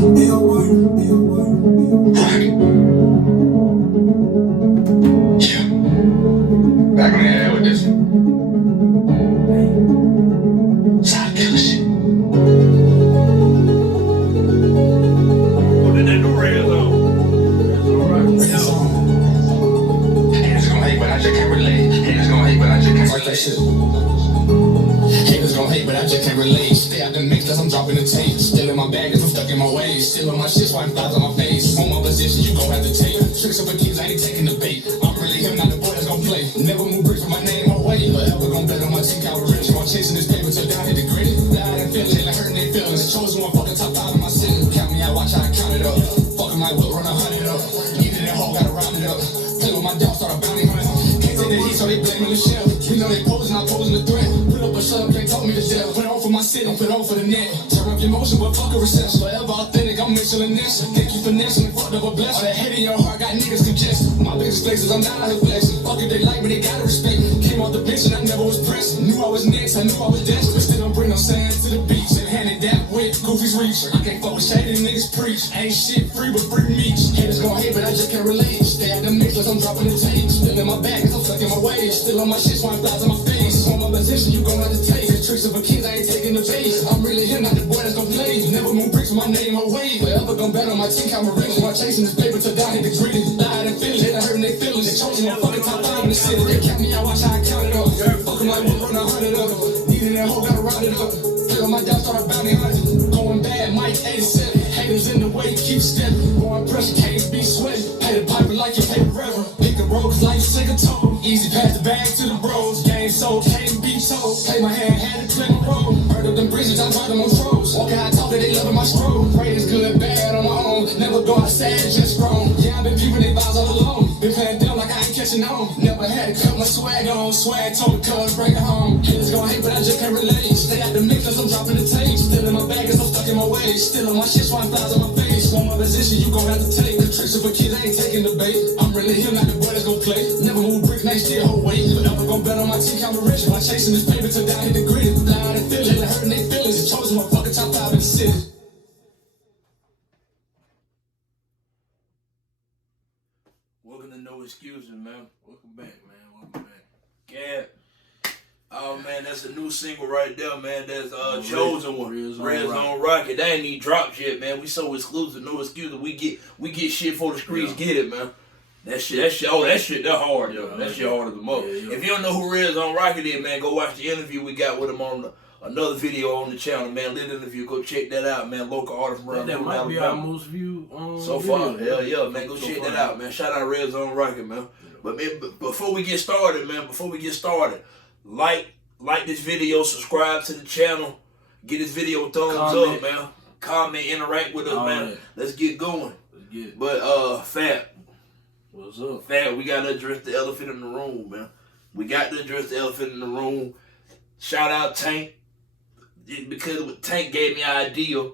Back in the air with this. Side killer shit. What did they do, Red Zone? Red Zone. Haters gon' hate, but I just can't relate. Haters gon' hate, but I just can't relate. Haters gon' hate, but I just can't relate. Stay out the mix, cause I'm dropping the tape. Still in my bag, cause I'm stuck in my ways. Still on my shit, swiping flies on my face. On my position, you gon' have to take. Tricks up with kids, I ain't taking the bait. I'm really him, not the boy that's gon' play. Never move bricks with my name away. Forever gon' bet on my team, Kyrie. While chasing this paper till down hit the grid. Died and feeling like hurting their feelings. Chosen one fucking top 5 of my city. Count me out, watch how I count it up. Fucking my whip, run 100 up. Even that hoe, gotta round it up. Play with my dog, start a bounty hunt. Can't take the heat, so they blaming the shell. You know they posing, I'm posing the threat. Put up a shove, can't talk me to death. Put on for my city, put on for the net. Turn up your motion, but fuck a recession. Forever authentic, I'm mixing this. Think you finessing, fucked up a blessing. All that hate in your heart, got niggas congested. My biggest flexes, I'm not out here flexing. Fuck if they like me, they gotta respect me. Came off the bench and I never was pressed. Knew I was next, I knew I was desperate. Still don't bring no sand to the beach. And handed that with Goofy's reach. I can't fuck with shady niggas preach. Ain't shit free, but free me. Haters gon' hate, but I just can't relate. Stay at the mix like I'm dropping the tape. Still in my bag, cause I'm stuck in my ways. Still on my shit, swine flies on my face. On my position, you gon' have to take. The tricks of a kid, I ain't taking the bait. I'm really him, not the boy that's gon' play. Never move bricks with my name away. Forever gon' bet on my team, Kyrie. While chasing this paper till down hit the gritty. Died and feeling it, I hurting their feelings. They chosen my fucking top 5 in the city. They count me out, watch how I count it up. Fucking like we'll run 100 up. Needing that hoe, gotta round it up. Play on my dog, start a bounty hunting. Going bad, Mike 87. Haters in the way, keep stepping. Going pressure, can't be sweating. Pay the piper like you pay the reverend. Pick the road, cause life sick of toe. Easy pass the bag to the bros. Game sold, can't be told. Play my hand, had to play my role. Burn up them bridges, I drive them on trolls. Walking high, talking, they loving my stroll. Pray is good, bad on my own. Never go outside, just grown. Yeah, I've been peeping they vibes all alone. Been playing dumb like I ain't catching on. Never had to cut my swag on. Swag told the cuz, bring it home. Haters gon' hate, but I just can't relate. Stay out the mix, cause I'm dropping the tape. Still in my bag, cause I'm stuck in my ways. Still on my shit, swine flies on my face. On my position, you gon' have to take. The tricks of a kid, I ain't taking the bait. I'm really him, not the boy that's gon' play. Never move bricks, they still hold weight. Forever gon' bet on my team, Kyrie. While chasing this paper till down hit the grid. Died and feeling it, hurting their feelings. It chosen my fucking top 5 in the city. Welcome to No Excuses, man. Welcome back, man. Welcome back. Yeah. Oh, man, that's a new single right there, man. That's chosen one. Red Zone Rocket. They ain't even dropped yet, man. We so exclusive, No Excuses. We get shit for the streets, get it, man. That shit, that's hard, yo. That shit hard as a mother. If you don't know who Red Zone Rocket is, man, go watch the interview we got with him on another video on the channel, man. Little interview, go check that out, man. Local artist from around that might be our most viewed so far. Hell yeah, man. Go check that out, man. Shout out Red Zone Rocket, man. But man, before we get started, like this video, subscribe to the channel, get this video a thumbs up, man. Comment, interact with us, man. Let's get going. But Fat. What's up? Fat, we gotta address the elephant in the room, man. We got to address the elephant in the room. Shout out Tank. Because Tank gave me an idea.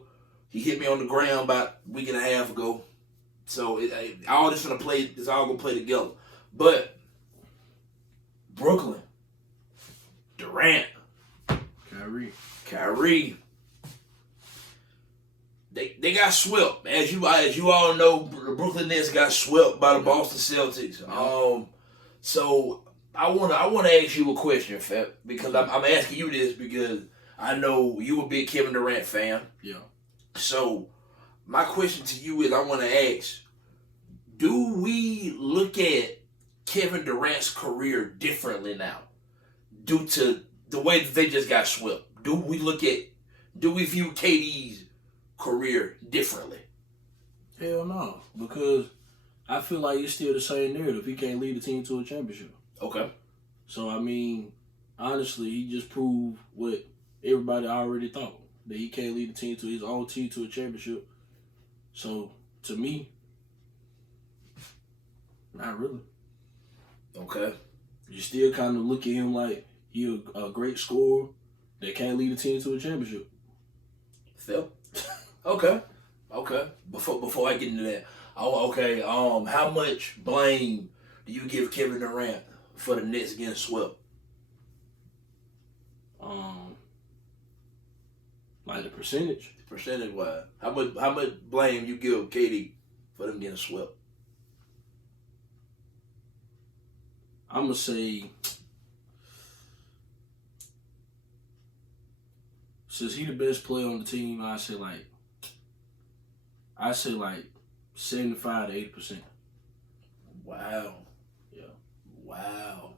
He hit me on the ground about a week and a half ago. So all this gonna play, it's all gonna play together. But Brooklyn, Durant, Kyrie, they got swept. As you all know, the Brooklyn Nets got swept by the Boston Celtics. So I wanna ask you a question, Fab, because I'm asking you this because I know you a big Kevin Durant fan. Yeah. So my question to you is, I want to ask, do we look at Kevin Durant's career differently now due to the way that they just got swept? Do we view KD's career differently? Hell no, because I feel like it's still the same narrative. He can't lead the team to a championship. Okay. So, I mean, honestly, he just proved what everybody already thought, that he can't lead the team to his own team to a championship. So, to me, not really. Okay. You still kind of look at him like he a great scorer that can't lead the team to a championship. Phil? Okay. Before I get into that, how much blame do you give Kevin Durant for the Nets getting swept? Like the percentage? Percentage-wise. How much blame you give KD for them getting swept? I'm going to say, since he the best player on the team, I say like 75 to 80%. Wow. Yeah. Wow.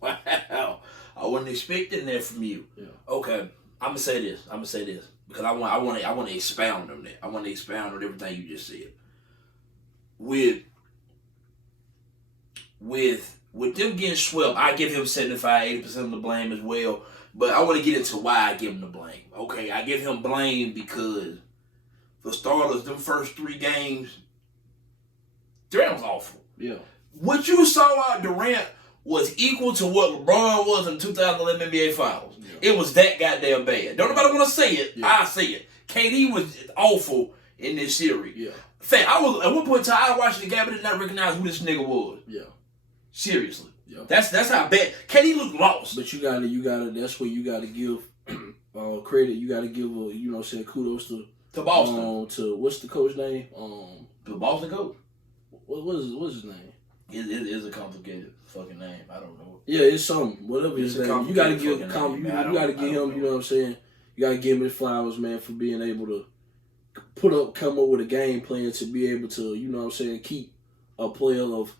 Wow. I wasn't expecting that from you. Yeah. Okay. I'm gonna say this because I want to expound on that. I want to expound on everything you just said. With them getting swept, I give him 75-80% of the blame as well. But I want to get into why I give him the blame. Okay, I give him blame because, for starters, them first 3 games, Durant was awful. Yeah. What you saw out of Durant was equal to what LeBron was in 2011 NBA Finals. Yeah. It was that goddamn bad. Don't nobody want to say it. Yeah. I say it. KD was awful in this series. Yeah. Fact, I was at one point in time I watched the game, but did not recognize who this nigga was. Yeah. Seriously. Yeah. That's how bad. KD looked lost. But you gotta. That's where you gotta give credit. You gotta give kudos to Boston. To what's the coach name? The Boston coach. What's his name? It is a complicated fucking name. I don't know. Yeah, it's something. Whatever his name. You gotta give him. You gotta give him. You know what I'm saying? You gotta give him his flowers, man, for being able to come up with a game plan to be able to, you know what I'm saying, keep a player of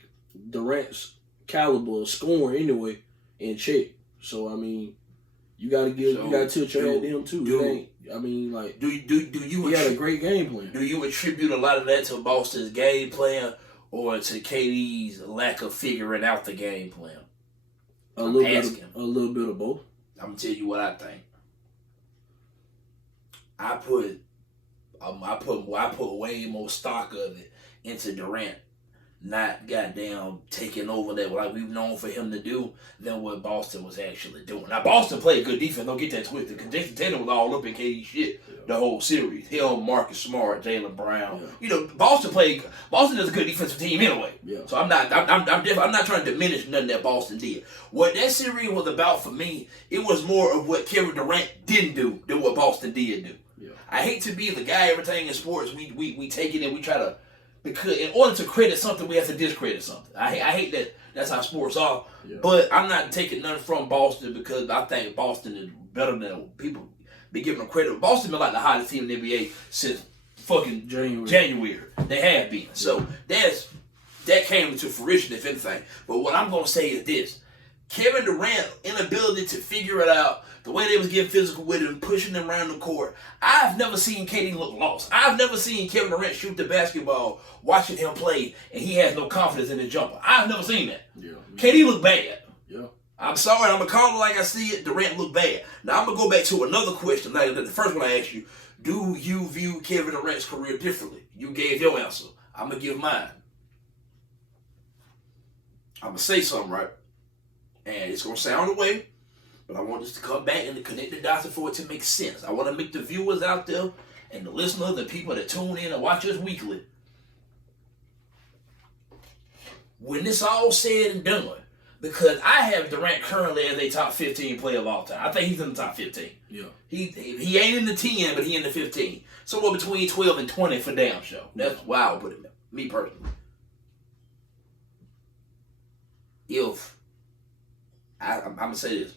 Durant's caliber scoring anyway in check. So I mean, you gotta tilt your hat to him too. Do you he had a great game plan. Do you attribute a lot of that to Boston's game plan or to KD's lack of figuring out the game plan? A little bit of both. I'm gonna tell you what I think. I put way more stock of it into Durant not goddamn taking over that like we've known for him to do than what Boston was actually doing. Now Boston played good defense. Don't get that twisted. Because Jason Tatum was all up in KD shit the whole series. Him, Marcus Smart, Jaylen Brown. Yeah. You know, Boston is a good defensive team anyway. Yeah. So I'm not trying to diminish nothing that Boston did. What that series was about for me, it was more of what Kevin Durant didn't do than what Boston did do. Yeah. I hate to be the guy everything in sports. We take it and we try to. Because in order to credit something, we have to discredit something. I hate that that's how sports are. Yeah. But I'm not taking nothing from Boston because I think Boston is better than people be giving them credit. Boston been like the hottest team in the NBA since fucking January. They have been. So that came into fruition, if anything. But what I'm going to say is this. Kevin Durant's inability to figure it out, the way they was getting physical with him, pushing him around the court. I've never seen KD look lost. I've never seen Kevin Durant shoot the basketball, watching him play, and he has no confidence in his jumper. I've never seen that. Yeah, KD looked bad. Yeah. I'm sorry, I'm going to call it like I see it. Durant looked bad. Now, I'm going to go back to another question. Like the first one I asked you, do you view Kevin Durant's career differently? You gave your answer. I'm going to give mine. I'm going to say something, right? And it's going to sound away, but I want this to come back and to connect the dots for it to make sense. I want to make the viewers out there and the listeners, the people that tune in and watch us weekly, when this all said and done, because I have Durant currently as a top 15 player of all time. I think he's in the top 15. Yeah. He ain't in the 10, but he in the 15. Somewhere between 12 and 20 for damn sure. That's why I would put him there, me personally. I'm going to say this.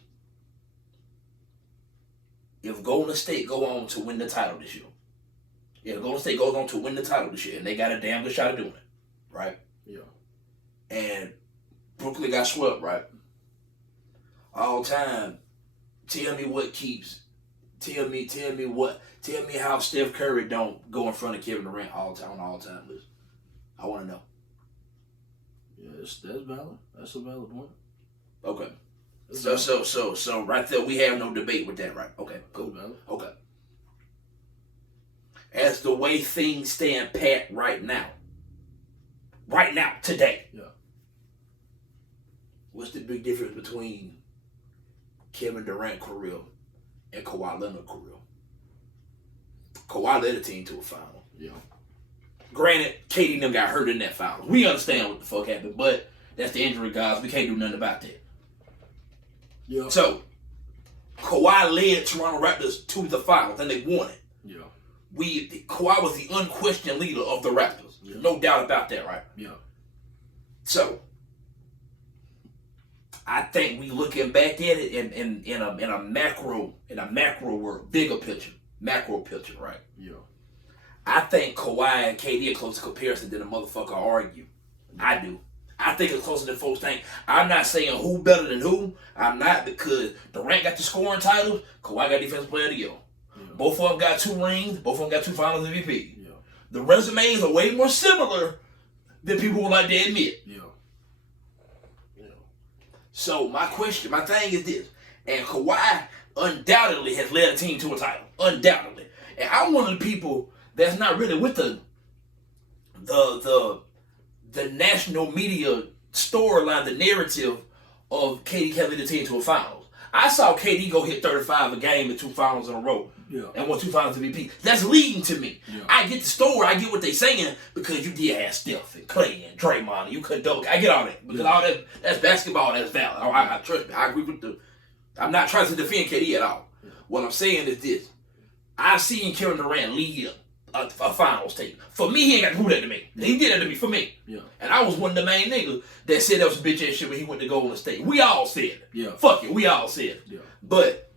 If Golden State go on to win the title this year, and they got a damn good shot of doing it, right? Yeah. And Brooklyn got swept, right? All time, tell me how Steph Curry don't go in front of Kevin Durant all time list. I want to know. Yeah, that's valid. That's a valid point. Okay. So right there, we have no debate with that, right? Okay, cool. Okay. As the way things stand pat right now, today. Yeah. What's the big difference between Kevin Durant career and Kawhi Leonard career? Kawhi led the team to a final. Yeah. Granted, KD and them got hurt in that final. We understand what the fuck happened, but that's the injury, guys. We can't do nothing about that. Yeah. So, Kawhi led Toronto Raptors to the finals, and they won it. Yeah. Kawhi was the unquestioned leader of the Raptors. Yeah. No doubt about that, right? Yeah. So, I think we looking back at it in a macro world, bigger picture, macro picture, right? Yeah. I think Kawhi and KD are closer comparison than a motherfucker argue. I do. I think it's closer than folks think. I'm not saying who better than who. I'm not, because Durant got the scoring title. Kawhi got Defensive Player of the Year. Yeah. Both of them got 2 rings. Both of them got 2 Finals MVP. Yeah. The resumes are way more similar than people would like to admit. Yeah. Yeah. So my thing is this, and Kawhi undoubtedly has led a team to a title, undoubtedly. And I'm one of the people that's not really with the national media storyline, the narrative of KD can lead the team to a finals. I saw KD go hit 35 a game in 2 finals in a row. Yeah. And won 2 finals MVP. That's leading to me. Yeah. I get the story, I get what they saying, because you did have Steph and Clay and Draymond, and you couldn't double. I get all that. Because all that's basketball, that's valid. I trust me. I agree with I'm not trying to defend KD at all. Yeah. What I'm saying is this. I've seen Kevin Durant lead a finals team. For me, he ain't got to prove that to me. Yeah. He did that to me for me. Yeah. And I was one of the main niggas that said that was a bitch ass shit when he went to Golden State. We all said it. Yeah. Fuck it, we all said it. Yeah. But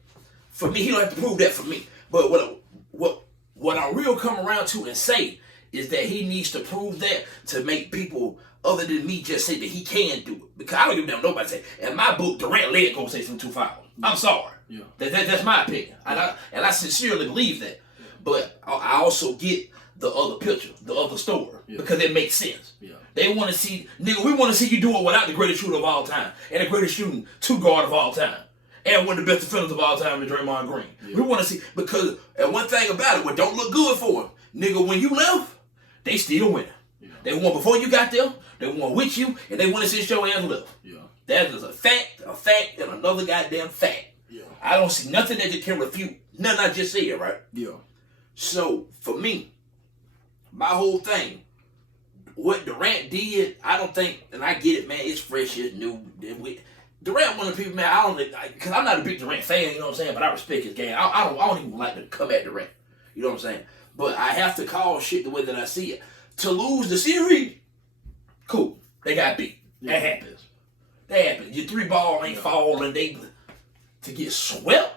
for me, he don't have to prove that for me. But what I'm real come around to and say is that he needs to prove that to make people other than me just say that he can do it. Because I don't give a damn nobody say. In my book, Durant led Golden State from 2 finals. I'm sorry. Yeah. That's my opinion. And I sincerely believe that. But I also get the other picture, the other story, because it makes sense. Yeah. They want to see, nigga, we want to see you do it without the greatest shooter of all time and the greatest shooting 2 guard of all time. And one of the best defenders of all time in Draymond Green. Yeah. We want to see, because, and one thing about it, what don't look good for him, nigga, when you left, they still winning. Yeah. They won before you got there, they won with you, and they won since your ass left. Yeah. That is a fact, and another goddamn fact. Yeah. I don't see nothing that you can refute. Nothing I just said, right? Yeah. So, for me, my whole thing, what Durant did, I don't think, and I get it, man, it's fresh, it's new. Durant, one of the people, man, I don't, because I'm not a big Durant fan, you know what I'm saying, but I respect his game. I don't even like to come at Durant, you know what I'm saying? But I have to call shit the way that I see it. To lose the series, cool. They got beat. Yeah. That happens. Your 3-ball ain't falling. To get swept,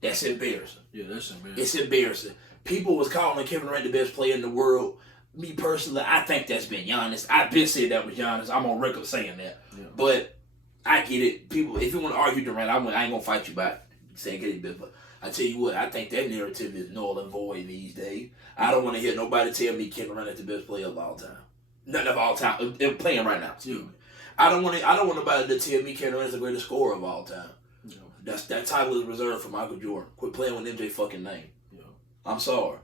that's embarrassing. Yeah, that's embarrassing. It's embarrassing. People was calling Kevin Durant the best player in the world. Me personally, I think that's been Giannis. I've been saying that was Giannis. I'm on record saying that. Yeah. But I get it. People, if you want to argue Durant, I ain't going to fight you about saying KD best. But I tell you what, I think that narrative is null and void these days. I don't want to hear nobody tell me Kevin Durant is the best player of all time. None of all time. They're playing right now. Excuse me. I don't want nobody to tell me Kevin Durant is the greatest scorer of all time. Yeah. That title is reserved for Michael Jordan. Quit playing with MJ fucking name. Yeah. I'm sorry.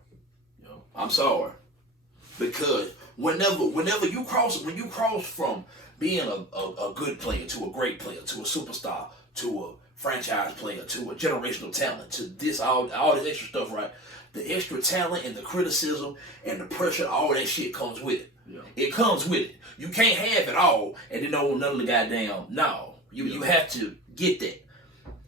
Yeah. I'm sorry. Because whenever you cross from being a good player to a great player to a superstar to a franchise player to a generational talent to this all this extra stuff, right? The extra talent and the criticism and the pressure, all that shit comes with it. Yeah. It comes with it. You can't have it all and then none of the goddamn no. You have to get that.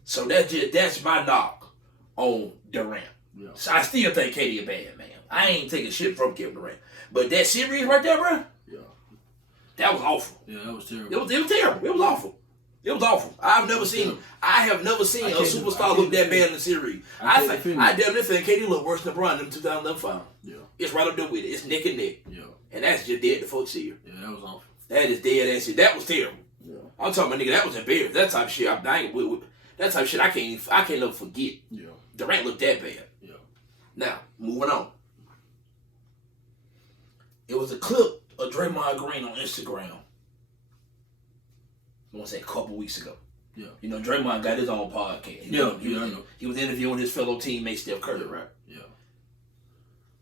So that's my knock on Durant. Yeah. So I still think KD a bad man. I ain't taking shit from Kevin Durant. But that series right there, bro, that was awful. Yeah, that was terrible. It was terrible. It was awful. It was awful. I have never seen a superstar look that bad in the series. I definitely think KD looked worse than LeBron in the 2011 final. Yeah. It's right up there with it. It's neck and neck. Yeah. And that's just dead the fuck serious. Yeah, that was awful. That is dead ass shit. That was terrible. Yeah. I'm talking about nigga, that was embarrassing. That type of shit that type of shit I can't never forget. Yeah. Durant looked that bad. Yeah. Now, moving on. It was a clip of Draymond Green on Instagram. I want to say a couple weeks ago. Yeah. You know, Draymond got his own podcast. He was interviewing his fellow teammate Steph Curry, right? Yeah.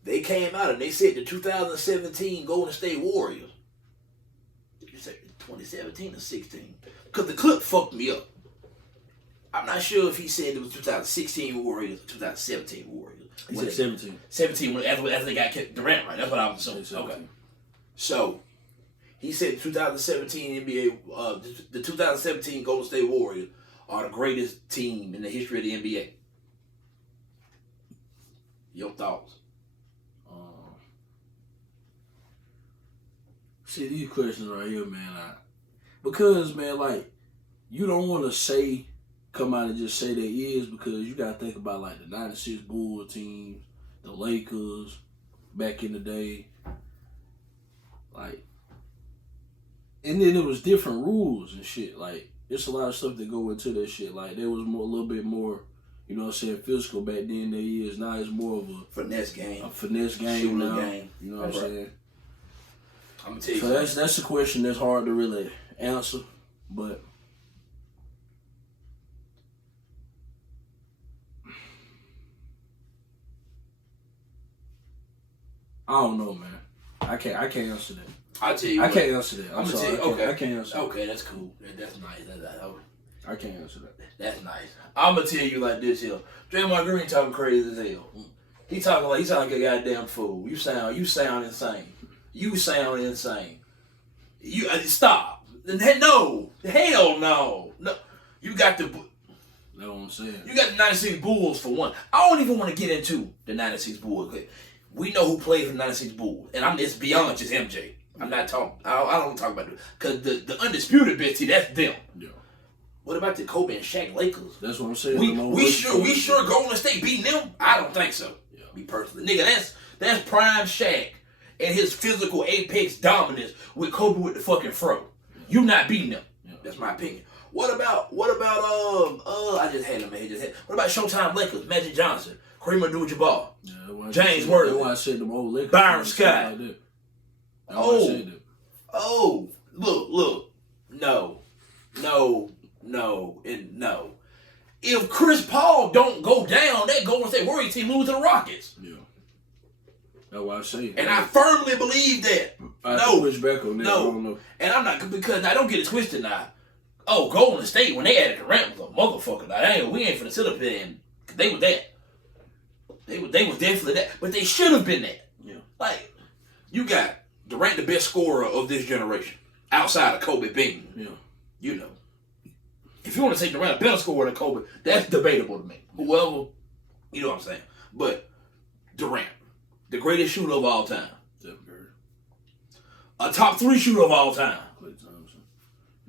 They came out and they said the 2017 Golden State Warriors. Did you say 2017 or 16? Because the clip fucked me up. I'm not sure if he said it was 2016 Warriors or 2017 Warriors. He said 17. 17 after they got Durant, right? That's what I was assuming. Okay. So, he said 2017 NBA, the 2017 Golden State Warriors are the greatest team in the history of the NBA? Your thoughts? See, these questions right here, man. Because, man, like, you don't want to come out and just say there is, because you got to think about, like, the 96 Bulls teams, the Lakers, back in the day. Like, and then it was different rules and shit. Like, it's a lot of stuff that go into that shit. Like, there was a little bit more, you know what I'm saying, physical back then than there is. Now it's more of a finesse game. A finesse game now. Game. You know what I'm saying? I'm gonna tell you. So that's a question that's hard to really answer, but I don't know, man. I can't answer that. I'll tell you. I can't answer that. I'm sorry. Okay. I can't answer that. Okay, that's cool. That's nice. I can't answer that. That's nice. I'm gonna tell you like this here. Draymond Green talking crazy as hell. He sound like a goddamn fool. You sound insane. You sound insane. You stop. No. Hell no. No. You got the. That's what I'm saying. You got the 96 Bulls for one. I don't even want to get into the 96 Bulls. We know who played for the 96 Bulls, and it's beyond just MJ. I'm not talking. I don't talk about it because the undisputed bitch. See, that's them. Yeah. What about the Kobe and Shaq Lakers? That's what I'm saying. We sure Golden State beating them? I don't think so. Yeah. Me personally, nigga, that's prime Shaq and his physical apex dominance with Kobe with the fucking fro. Yeah. You not beating them. Yeah. That's my opinion. What about I just had him. What about Showtime Lakers? Magic Johnson, Kareem Abdul-Jabbar, James Worthy. That's why I said them old Lakers. Byron Scott. Like Look. No, and no. If Chris Paul don't go down, that Golden State Warriors team lose to the Rockets. Yeah. That's what I say. And I firmly believe that. Push back on that. I don't know. And I'm not, because I don't get it twisted now. Oh, Golden State, when they added Durant, was a motherfucker. Now, we ain't finna sit up there and they were that. They was definitely that. But they should have been that. Yeah. Like, you got Durant, the best scorer of this generation, outside of Kobe Bean. Yeah. You know. If you want to say Durant a better scorer than Kobe, that's debatable to me. Whoever, you know what I'm saying. But Durant, the greatest shooter of all time. A top 3 shooter of all time. Klay Thompson.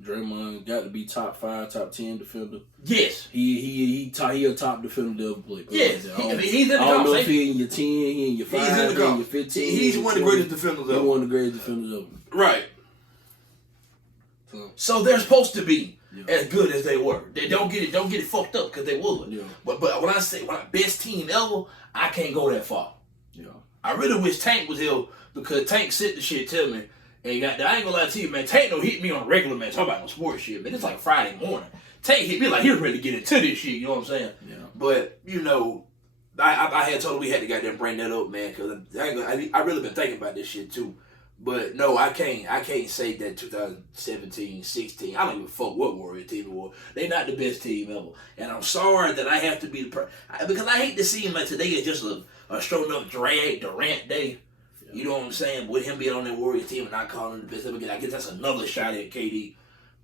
Draymond got to be top 5, top 10 defender. Yes. He a top defender to ever play. Yes. He's in the conversation. I don't know if he in your 10, he in your 5, he's in your 15. He's one of the greatest defenders ever. He's one of the greatest defenders ever. Right. So they're supposed to be as good as they were. They don't get it fucked up because they would. Yeah. But when I say best team ever, I can't go that far. Yeah. I really wish Tank was here because Tank sent the shit to me. And I ain't gonna lie to you, man. Tank don't hit me on a regular, man. Talk about no sports shit, man. It's like Friday morning. Tank hit me like he was ready to get into this shit. You know what I'm saying? Yeah. But you know, I had told him we had to goddamn bring that up, man, because I really been thinking about this shit too. But no, I can't say that 2017, 16. I don't even fuck what Warrior team it was. They not the best team ever, and I'm sorry that I have to be because I hate to see him like today is just a straight up Durant day. You know what I'm saying? With him being on that Warriors team and not calling him the best ever again, I guess that's another shot at KD.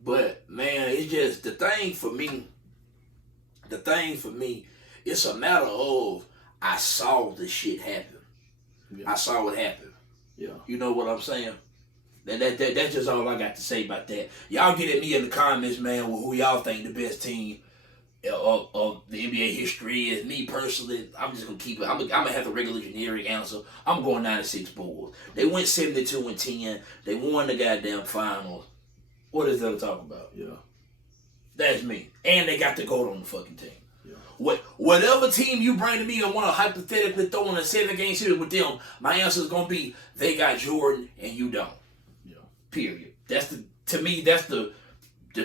But man, it's just the thing for me. It's a matter of I saw the shit happen. Yeah. I saw it happen. Yeah. You know what I'm saying? That's just all I got to say about that. Y'all get at me in the comments, man, who y'all think the best team of the NBA history is. Me personally, I'm just gonna keep it. I'm gonna have the regular generic answer. I'm going 96 Bulls. They went 72-10. They won the goddamn finals. What is that to talk about? Yeah. That's me. And they got the gold on the fucking team. Yeah. Whatever team you bring to me and want to hypothetically throw in a 7-game series with them, my answer is gonna be they got Jordan and you don't. Yeah. Period. That's the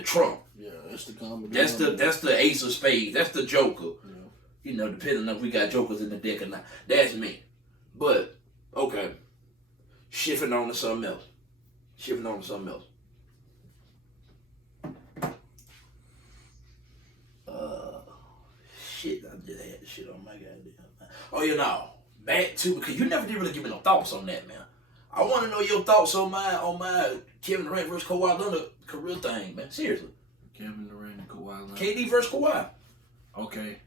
trump. Yeah, that's the combination. That's the ace of spades. That's the joker. Yeah. You know, depending on if we got jokers in the deck or not. That's me. But okay, shifting on to something else. Shit, I just had the shit on my goddamn. Oh, you know, back to because you never did really give me no thoughts on that, man. I want to know your thoughts on my Kevin Durant versus Kawhi Leonard career thing, man. Seriously. Kevin Durant and Kawhi Kawhi. KD versus Kawhi. Okay.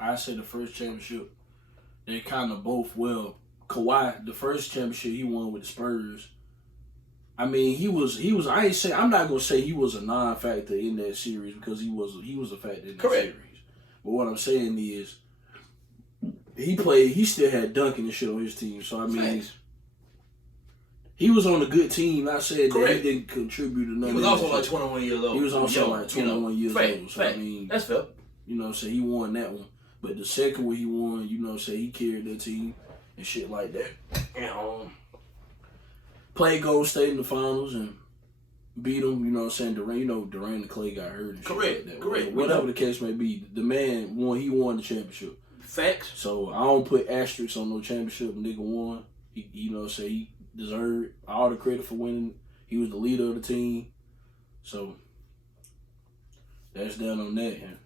I say the first championship, they kind of both, well, Kawhi, the first championship he won with the Spurs, I mean, I'm not going to say he was a non-factor in that series because he was a factor in that series. But what I'm saying is, he still had Duncan and shit on his team. So, I mean, he was on a good team. Not saying that he didn't contribute to nothing. He was also like 21 years old. He was also like 21 years old. So, I mean, that's fair. You know what I'm saying? He won that one. But the second one he won, you know what I'm saying, he carried that team and shit like that. And played Golden State in the finals and beat them, you know what I'm saying? Durant and Clay got hurt and shit like that. Correct. Whatever the case may be, the man won the championship. Facts. So I don't put asterisks on no championship. Nigga won. He, you know what I'm saying, he deserved all the credit for winning. He was the leader of the team. So that's down on that. And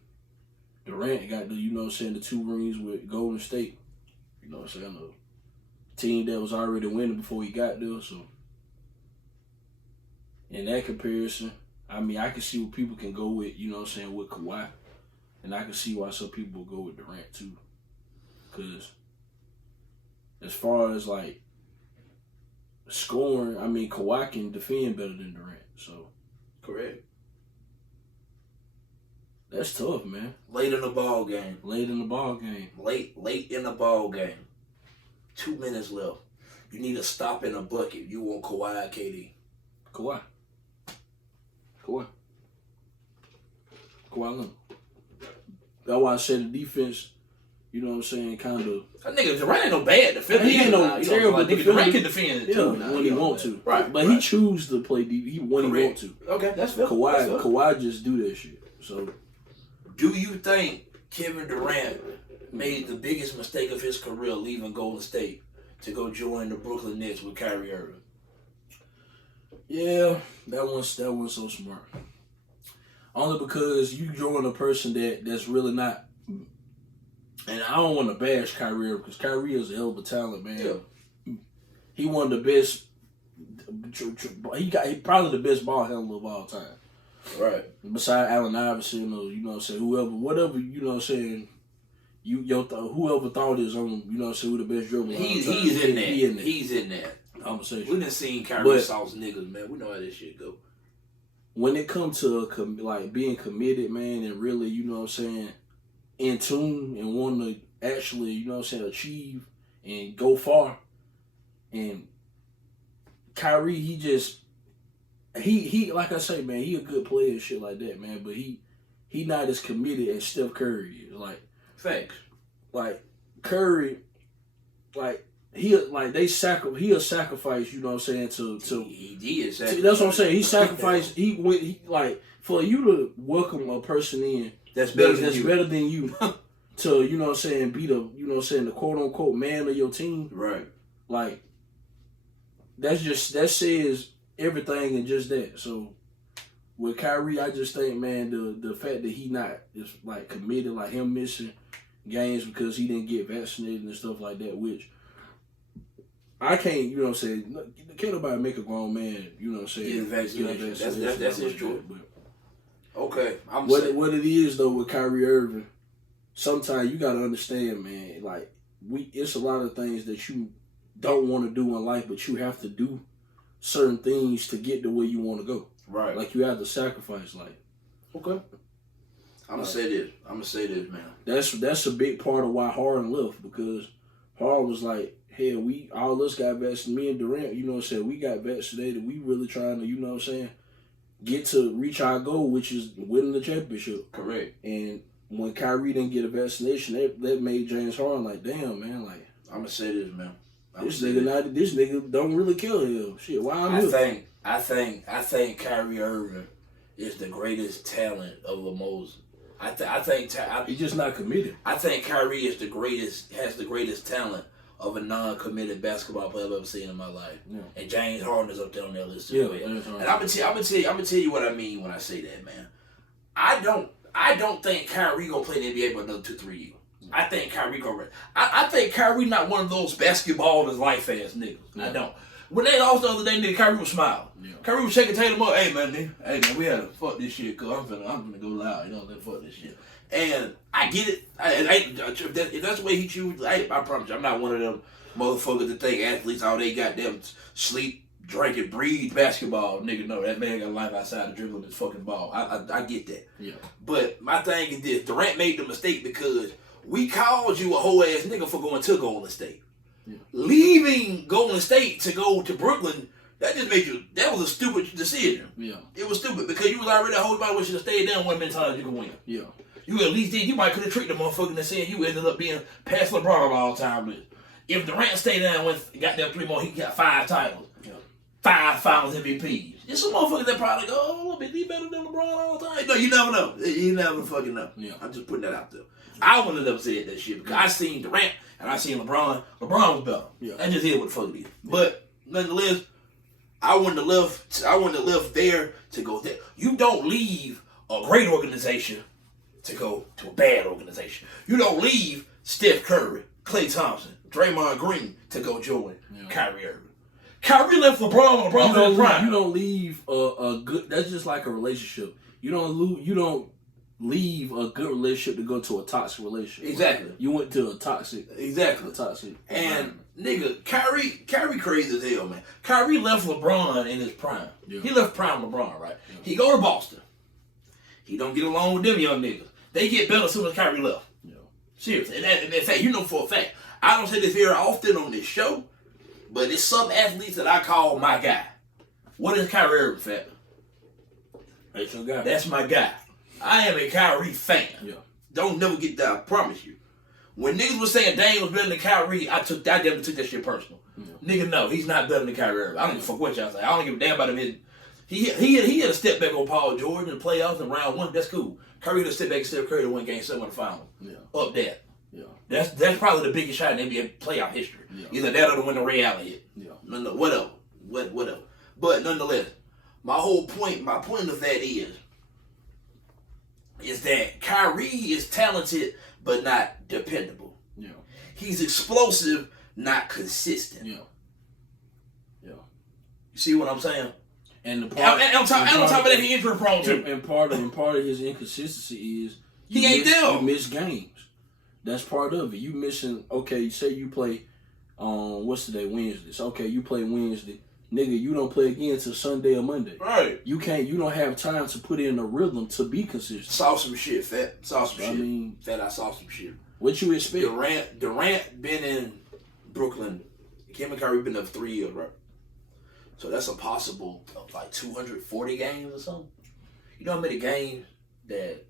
Durant got the, you know what I'm saying, the 2 rings with Golden State. You know what I'm saying? A team that was already winning before he got there. So in that comparison, I mean, I can see what people can go with, you know what I'm saying, with Kawhi. And I can see why some people go with Durant too. Because as far as like scoring, I mean, Kawhi can defend better than Durant. So correct. That's tough, man. Late in the ball game. Late in the ball game. 2 minutes left. You need a stop in a bucket. You want Kawhi or KD? Kawhi. Leonard. That's why I said the defense, you know what I'm saying, kind of. That nigga Durant ain't no bad defender. He ain't no terrible defender. Durant can defend too. When he want to. Right. But he choose to play deep. He want to. Okay, that's fair. Kawhi just do that shit. So. Do you think Kevin Durant made the biggest mistake of his career leaving Golden State to go join the Brooklyn Nets with Kyrie Irving? Yeah, that one's so smart. Only because you join a person that's really not. And I don't want to bash Kyrie Irving because Kyrie is a hell of a talent, man. Yeah. He one of the best. He probably the best ball handler of all time. Right. Beside Allen Iverson or, you know what I'm saying, whatever, you know what I'm saying, whoever thought is on, you know what I'm saying, who the best dribbler. He's in that. Conversation. We done seen Kyrie sauce niggas, man. We know how this shit go. When it comes to like being committed, man, and really, you know what I'm saying, in tune and wanting to actually, you know what I'm saying, achieve and go far, and Kyrie, he like I say, man, he a good player and shit like that, man. But he not as committed as Steph Curry is. Like facts. Like Curry, like he'll sacrifice. You know what I'm saying? He did sacrifice. That's what I'm saying. He sacrificed. He went like for you to welcome a person in that's better than you to, you know what I'm saying, be the, you know what I'm saying, the quote unquote man of your team. Right. Like that says everything and just that. So with Kyrie, I just think, man, the fact that he not just like committed, like him missing games because he didn't get vaccinated and stuff like that, which I can't, you know what I'm saying, can't nobody make a grown man, you know what I'm saying, get a vaccination. That's his choice. Okay, what it is though with Kyrie Irving, sometimes you gotta understand, man, like it's a lot of things that you don't want to do in life, but you have to do certain things to get to where you want to go. Right. Like you have to sacrifice. Like, okay, I'm gonna say this, man. That's a big part of why Harden left, because Harden was like, hell, we all us got vaccinated. Me and Durant, you know what I'm saying, we got vaccinated. We really trying to, you know what I'm saying, get to reach our goal, which is winning the championship. Correct. And when Kyrie didn't get a vaccination, that made James Harden like, damn, man, like, I'm gonna say this, man. This nigga don't really kill him. Shit, why I'm here? I think Kyrie Irving is the greatest talent of the most. He's just not committed. I think Kyrie has the greatest talent of a non-committed basketball player I've ever seen in my life. Yeah. And James Harden is up there on that list too. Yeah, and I'm gonna tell you what I mean when I say that, man. I don't think Kyrie gonna play in the NBA for another 2-3 years. I think Kyrie gonna. I think Kyrie not one of those basketball is life ass niggas. I don't. When they lost the other day, nigga, Kyrie was smiling. Yeah. Kyrie was shaking Tatum up. Hey man, we had to fuck this shit, cause I'm gonna go loud. You know what I'm saying? Fuck this shit. And I get it. If that's the way he chooses, I promise you, I'm not one of them motherfuckers that think athletes all they goddamn sleep, drink, and breathe basketball. Nigga, no, that man got a life outside of dribbling this fucking ball. I get that. Yeah. But my thing is this: Durant made the mistake because we called you a whole ass nigga for going to Golden State. Yeah. Leaving Golden State to go to Brooklyn, that was a stupid decision. Yeah. It was stupid because you was already a whole body should have stayed down one mentality you could win. Yeah. You at least did. You might could have tricked the motherfucker and said you ended up being past LeBron all the time. But if Durant stayed down and got them 3 more, he got 5 titles. Yeah. 5 finals MVPs. There's some motherfuckers that probably go, oh, he better than LeBron all the time. No, you never know. You never fucking know. Yeah. I'm just putting that out there. I wouldn't have never said that shit because I seen Durant and I seen LeBron. LeBron was better. Yeah. I just hear what the fuck it is. Yeah. But nonetheless, I wouldn't have left there to go there. You don't leave a great organization to go to a bad organization. You don't leave Steph Curry, Klay Thompson, Draymond Green to go join Kyrie Irving. Kyrie left LeBron. LeBron was prime. You don't leave a good. That's just like a relationship. You don't leave a good relationship to go to a toxic relationship. Exactly. You went to a toxic. Exactly. And nigga, Kyrie crazy as hell, man. Kyrie left LeBron in his prime. Yeah. He left prime LeBron, right? Yeah. He go to Boston. He don't get along with them young niggas. They get better as soon as Kyrie left. Yeah. Seriously. And in fact, you know for a fact, I don't say this very often on this show, but it's some athletes that I call my guy. What is Kyrie Irving, fat? That's your guy. That's my guy. I am a Kyrie fan. Yeah. Don't never get that, I promise you. When niggas was saying Dame was better than Kyrie, I definitely took that shit personal. Yeah. Nigga, no, he's not better than Kyrie Irving. I don't give a fuck what y'all say. I don't give a damn about him. He had a step back on Paul George in the playoffs in round 1. That's cool. Kyrie had a step back and Steph Curry to win Game 7 in the final. Yeah. Up that. Yeah. That's probably the biggest shot in NBA playoff history. Yeah. Either that or to win the Ray Allen hit. Yeah. No, whatever. But nonetheless, my point of that is that Kyrie is talented but not dependable. Yeah. He's explosive, not consistent. Yeah. Yeah. You see what I'm saying? And on top of that, he injury prone too. And part of his inconsistency is he ain't there. You miss games. That's part of it. You missing. Okay, say you play on what's today? Wednesday. So, okay, you play Wednesday. Nigga, you don't play again till Sunday or Monday. Right. You don't have time to put in a rhythm to be consistent. Saw some shit, fat. Saw some shit. I saw some shit. What you expect? Durant been in Brooklyn. Kim and Kyrie been there for 3 years, right? So that's a possible of like 240 games or something. You know how many games that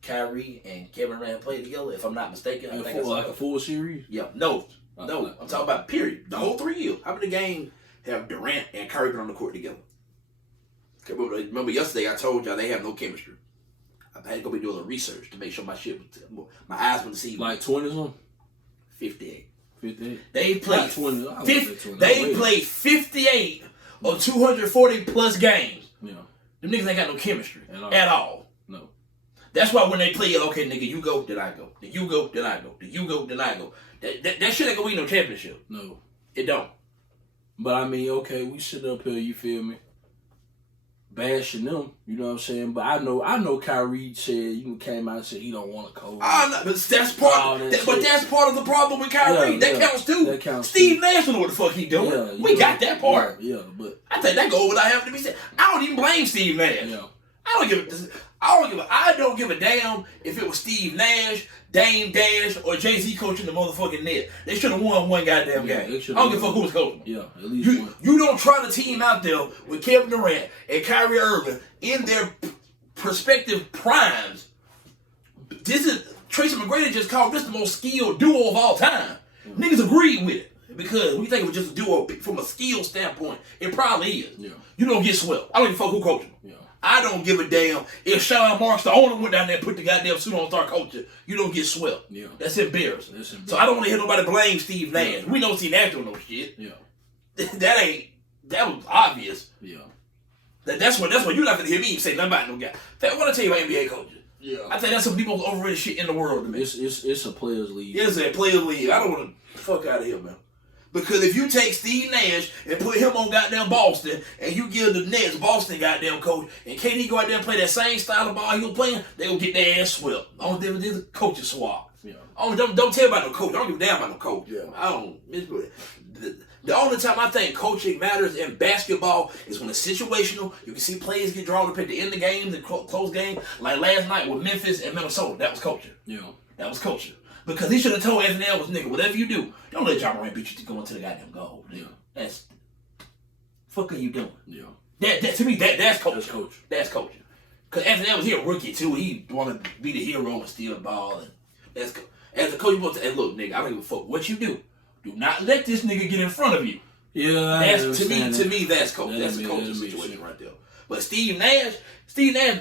Kyrie and Kevin Durant played together? If I'm not mistaken, I think it's like a full series. Yeah, no. I'm talking about period. The whole 3 years. How many games have Durant and Kyrie been on the court together? Remember yesterday I told y'all they have no chemistry. I had to go be doing a little research to make sure my eyes were deceiving. Like 20 something? 58. 58. They played 20. They played 58 or 240 plus games. Yeah. Them niggas ain't got no chemistry at all. No. That's why when they play it, okay, nigga, you go, then I go. Then you go, then I go. Then you go, then I go. That shit ain't gonna win no championship. No. It don't. But I mean, okay, we sit up here, you feel me? Bashing them, you know what I'm saying? But I know Kyrie said, came out and said he don't want a coach. But that's part of the problem with Kyrie. That counts too. Steve Nash know what the fuck he doing. Yeah, we got that part. Yeah, but I think that go without having to be said. I don't even blame Steve Nash. Yeah. I don't give a damn if it was Steve Nash, Dame Dash, or Jay-Z coaching the motherfucking net. They should have won one goddamn game. I don't give a fuck who was coaching. Yeah, at least one. You don't try the team out there with Kevin Durant and Kyrie Irving in their prospective primes. Tracy McGrady just called this the most skilled duo of all time. Mm-hmm. Niggas agreed with it. Because we think it was just a duo from a skill standpoint. It probably is. Yeah. You don't get swept. I don't give a fuck who coaching. Yeah. I don't give a damn if Sean Marks, the owner, went down there and put the goddamn suit on and start coaching. You don't get swept. Yeah. That's embarrassing. So I don't want to hear nobody blame Steve Nash. Yeah. We know Steve Nash don't know shit. Yeah. That was obvious. Yeah. That's what you're not gonna hear me say nothing about no guy. I want to tell you about NBA coaches. Yeah. I think that's some people overrated shit in the world to me. It's a players' league. It's a players' league. I don't want to fuck out of here, man. Because if you take Steve Nash and put him on goddamn Boston, and you give the Nets Boston goddamn coach, and KD go out there and play that same style of ball he was playing, they gonna get their ass swept. Only difference is the coaching swap. Yeah. Don't tell about no coach. I don't give a damn about no coach. Yeah. I don't. The only time I think coaching matters in basketball is when it's situational. You can see players get drawn up at the end of games and close games. Like last night with Memphis and Minnesota, that was coaching. Yeah. That was coaching. Because he should have told Anthony Edwards, nigga, whatever you do, don't let Ja Morant beat you to go into the goddamn goal. Yeah. That's fuck are you doing? Yeah. That to me, that's coaching. That's coaching. Because Anthony Edwards, he a rookie too. He want to be the hero and steal the ball. And that's as a coach, you want to. And look, nigga, I don't give a fuck what you do. Do not let this nigga get in front of you. Yeah, that's to me, that's coach. That's a coaching situation right there. But Steve Nash,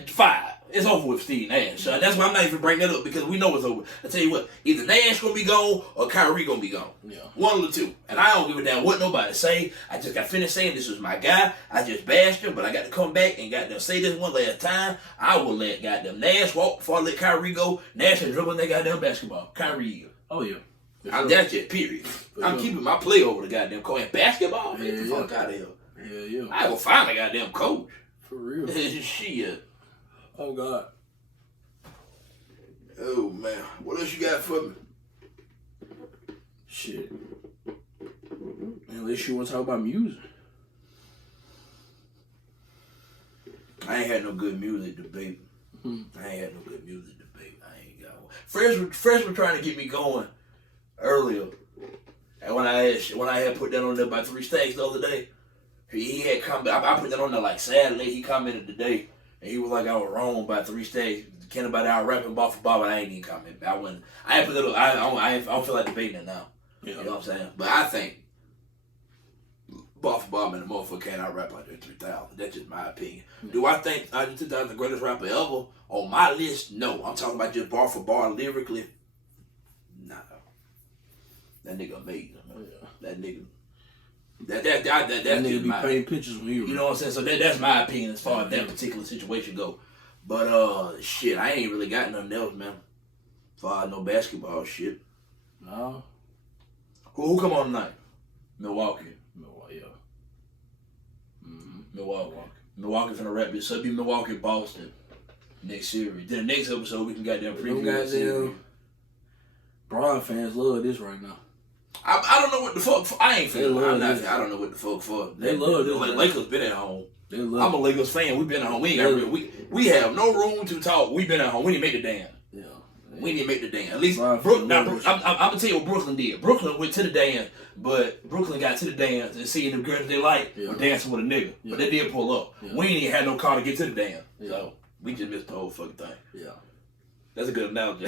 fired. It's over with Steve Nash. So that's why I'm not even bringing that up because we know it's over. I tell you what, either Nash gonna be gone or Kyrie gonna be gone. Yeah. One of the two. And I don't give a damn what nobody say. I just got finished saying this was my guy. I just bashed him, but I got to come back and goddamn say this one last time. I will let goddamn Nash walk before I let Kyrie go. Nash is dribbling that goddamn basketball. Kyrie. Oh yeah. That's just period. I'm keeping my play over the goddamn coach. And basketball, man, get the fuck out of here. Yeah. I will find a goddamn coach. For real. Shit. Oh God. Oh man. What else you got for me? Shit. Unless you want to talk about music. I ain't had no good music debate. I ain't got one. Fresh was trying to get me going earlier. And when I had put that on there by 3 stacks the other day, he had come. I put that on there like Saturday. He commented today, and he was like, "I was wrong by 3 stacks. Can't nobody out rapping bar for bar," but I ain't even comment. I ain't put that. I don't feel like debating it now. Yeah. You know what I'm saying? But I think bar for bar, man, the motherfucker can't out rap out there 3,000. That's just my opinion. Do I think Andre 2000 the greatest rapper ever on my list? No, I'm talking about just bar for bar lyrically. Nah, that nigga amazing. Man. Yeah. That nigga. That nigga be painting pictures when you know what I'm saying? So that's my opinion as far as that particular situation go. But shit, I ain't really got nothing else, man. As far as no basketball shit. No. Who come on tonight? Milwaukee. Yeah. Mm-hmm. Milwaukee finna wrap this up. Be Milwaukee, Boston. Next series. Then the next episode we can goddamn preview that series. Bron fans love this right now. I don't know what the fuck for. I don't know what the fuck for. They love this. Like Lakers been at home. I'm a Lakers fan. We been at home. We have no room to talk. We been at home. We didn't make the dance. Yeah. We didn't make the dance. At least I'm gonna tell you what Brooklyn did. Brooklyn went to the dance, but Brooklyn got to the dance and seeing the girls they like were dancing with a nigga. Yeah. But they did pull up. Yeah. We ain't even had no car to get to the dance. Yeah. So we just missed the whole fucking thing. Yeah. That's a good analogy.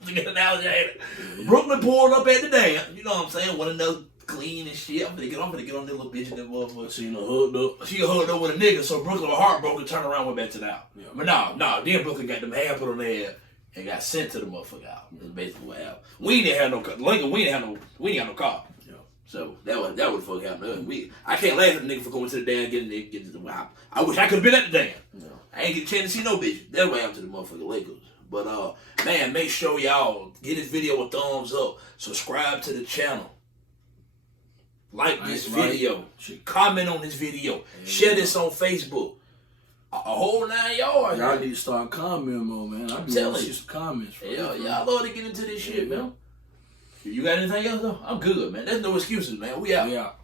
That's a good analogy. Yeah. Brooklyn pulled up at the dance. You know what I'm saying? One another clean and shit. I'm gonna get on that little bitch and that motherfucker. She hooked up. She hooked up with a nigga, so Brooklyn was heartbroken, turned around, went back to the house. Yeah. But no, then Brooklyn got them hand put on their head and got sent to the motherfucker out. That's basically what happened. We didn't have no car. We ain't got no car. Yeah. So that would fuck happened. I can't laugh at the nigga for going to the dance, getting to the house. I wish I could have been at the dance. Yeah. I ain't get a chance to see no bitch. That's what happened to the motherfucking Lakers. But man, make sure y'all get this video a thumbs up. Subscribe to the channel. Like this video. Comment on this video. Share this on Facebook. A whole 9 yards. Y'all need to start commenting more, man. I'm telling you some comments. Y'all love to get into this shit, man. You got anything else though? I'm good, man. There's no excuses, man. We out.